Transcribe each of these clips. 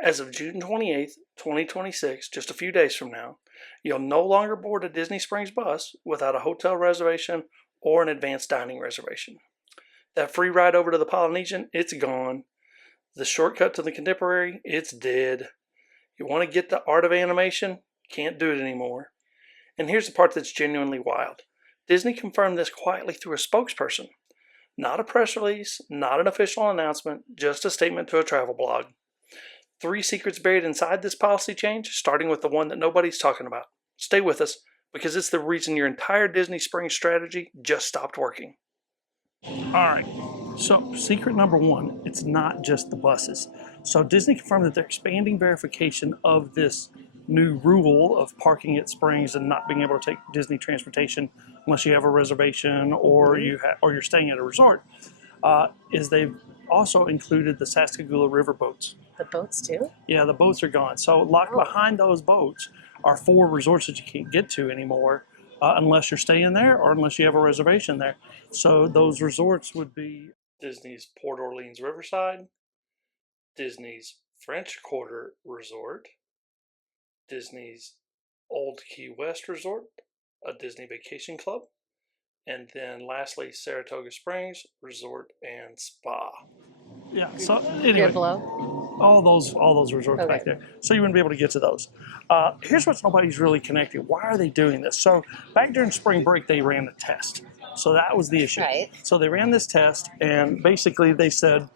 As of June 28th, 2026, just a few days from now, you'll no longer board a Disney Springs bus without a hotel reservation or an advance dining reservation. That free ride over to the Polynesian, it's gone. The shortcut to the Contemporary, it's dead. You want to get the art of animation? Can't do it anymore. And here's the part that's genuinely wild. Disney confirmed this quietly through a spokesperson. Not a press release, not an official announcement, just a statement to a travel blog. 3 secrets buried inside this policy change, starting with the one that nobody's talking about. Stay with us, because it's the reason your entire Disney Springs strategy just stopped working. Alright, so secret number 1, it's not just the buses. So Disney confirmed that they're expanding verification of this new rule of parking at Springs and not being able to take Disney transportation unless you have a reservation or you're staying at a resort. Is they've also included the Sassagoula River boats. The boats too? Yeah, the boats are gone. So locked behind those boats are 4 resorts that you can't get to anymore unless you're staying there or unless you have a reservation there. So those resorts would be Disney's Port Orleans Riverside, Disney's French Quarter Resort, Disney's Old Key West Resort, a Disney Vacation Club, and then lastly Saratoga Springs Resort and Spa. Yeah, so anyway, all those resorts back there. So you wouldn't be able to get to those. Here's what nobody's really connected. Why are they doing this? So back during spring break, they ran a test. So that was the issue. Right. So they ran this test, and basically they said,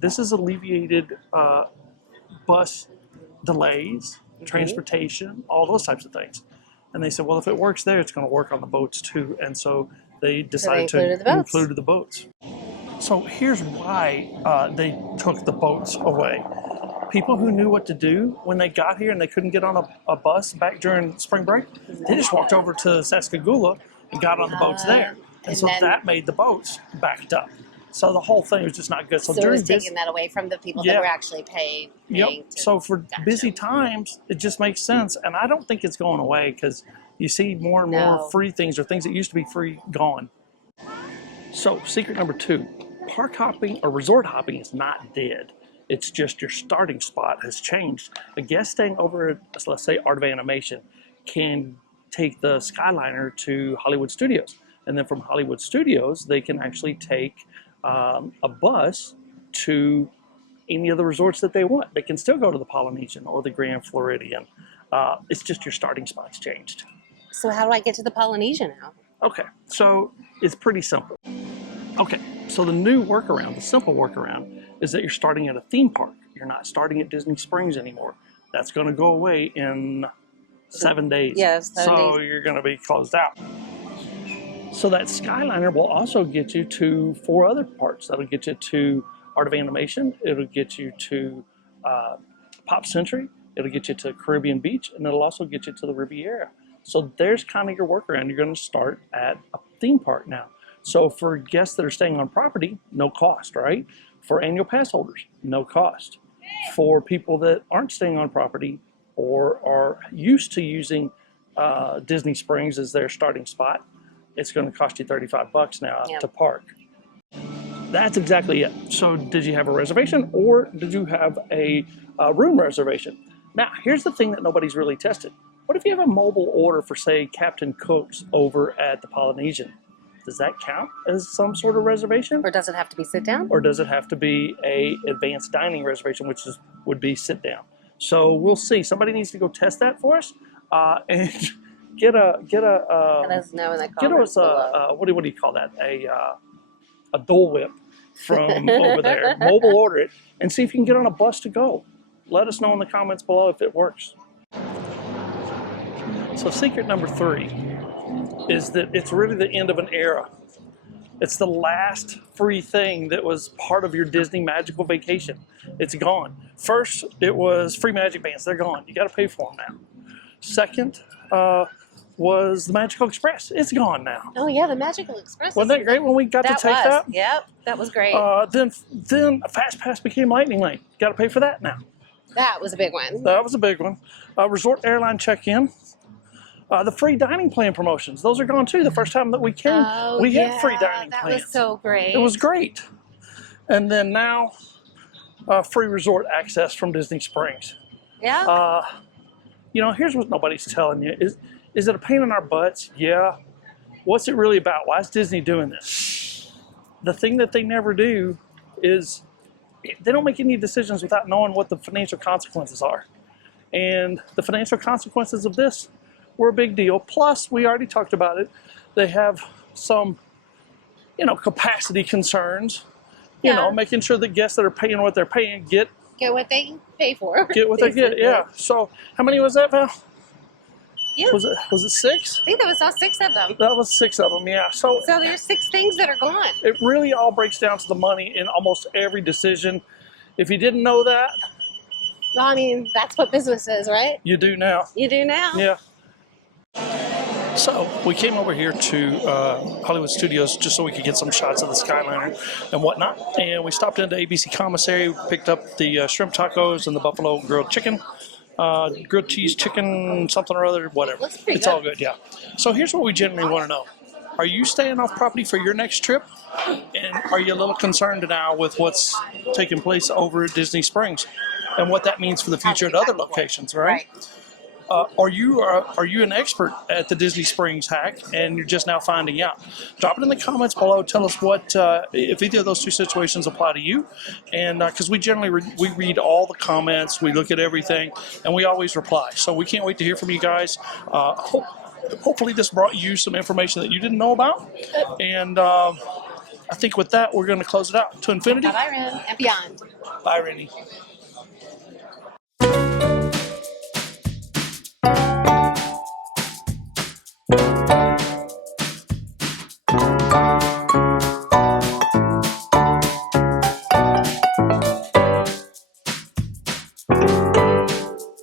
this has alleviated bus delays, transportation, all those types of things. And they said, well, if it works there, it's going to work on the boats too. And so they decided to include the boats. So here's why they took the boats away. People who knew what to do when they got here and they couldn't get on a bus back during spring break, they just walked over to Sassagoula and got on the boats there. And so that made the boats backed up. So the whole thing was just not good. So it was taking that away from the people that were actually paying. So for busy times, it just makes sense. And I don't think it's going away because you see more and more free things or things that used to be free gone. So secret number 2, park hopping or resort hopping is not dead. It's just your starting spot has changed. A guest staying over at, let's say, Art of Animation can take the Skyliner to Hollywood Studios. And then from Hollywood Studios, they can actually take a bus to any of the resorts that they want. They can still go to the Polynesian or the Grand Floridian. It's just your starting spot's changed. So how do I get to the Polynesian now? Okay, so it's pretty simple. Okay, so the new workaround, the simple workaround, is that you're starting at a theme park. You're not starting at Disney Springs anymore. That's going to go away in 7 days. Yes, 7 days. So you're going to be closed out. So that Skyliner will also get you to 4 other parks. That'll get you to Art of Animation. It'll get you to Pop Century. It'll get you to Caribbean Beach, and it'll also get you to the Riviera. So there's kind of your workaround. You're going to start at a theme park now. So for guests that are staying on property, no cost, right? For annual pass holders, no cost. For people that aren't staying on property or are used to using Disney Springs as their starting spot, it's going to cost you $35 now to park. That's exactly it. So did you have a reservation or did you have a room reservation? Now, here's the thing that nobody's really tested. What if you have a mobile order for, say, Captain Cook's over at the Polynesian? Does that count as some sort of reservation? Or does it have to be sit down? Or does it have to be a advanced dining reservation, which would be sit down? So we'll see. Somebody needs to go test that for us and get a let us know in the comments below. What do you call that? A Dole Whip from over there. Mobile order it and see if you can get on a bus to go. Let us know in the comments below if it works. So secret number 3 is that it's really the end of an era. It's the last free thing that was part of your Disney magical vacation. It's gone. First, it was free magic bands. They're gone. You got to pay for them now. Second was the Magical Express. It's gone now. Oh yeah, the Magical Express. Wasn't that great when we got to take that? Yep, that was great. Then Fast Pass became Lightning Lane. Got to pay for that now. That was a big one. That was a big one. Resort Airline Check-In. The free dining plan promotions, those are gone too. The first time that we came, we had free dining plans. That was so great. It was great. And then now, free resort access from Disney Springs. Yeah. Here's what nobody's telling you. Is it a pain in our butts? Yeah. What's it really about? Why is Disney doing this? The thing that they never do is they don't make any decisions without knowing what the financial consequences are. And the financial consequences of this were a big deal. Plus, we already talked about it. They have some, capacity concerns. Making sure the guests that are paying what they're paying get what they pay for. Get what they get, yeah. So, how many was that, Val? Yeah. Was it 6? I think that was all 6 of them. That was 6 of them, yeah. So there's 6 things that are gone. It really all breaks down to the money in almost every decision. If you didn't know that, well, I mean, that's what business is, right? You do now. You do now. Yeah. So we came over here to Hollywood Studios just so we could get some shots of the Skyliner and whatnot. And we stopped into ABC Commissary, picked up the shrimp tacos and the buffalo grilled chicken, grilled cheese chicken, something or other, whatever. It's all good, yeah. So here's what we generally want to know. Are you staying off property for your next trip? And are you a little concerned now with what's taking place over at Disney Springs and what that means for the future at other locations, right? Are you an expert at the Disney Springs hack and you're just now finding out? Drop it in the comments below. Tell us what if either of those 2 situations apply to you, and because we generally we read all the comments, we look at everything, and we always reply. So we can't wait to hear from you guys. Hopefully this brought you some information that you didn't know about, and I think with that we're going to close it out to infinity. Bye, Ren, and beyond. Bye, Rennie.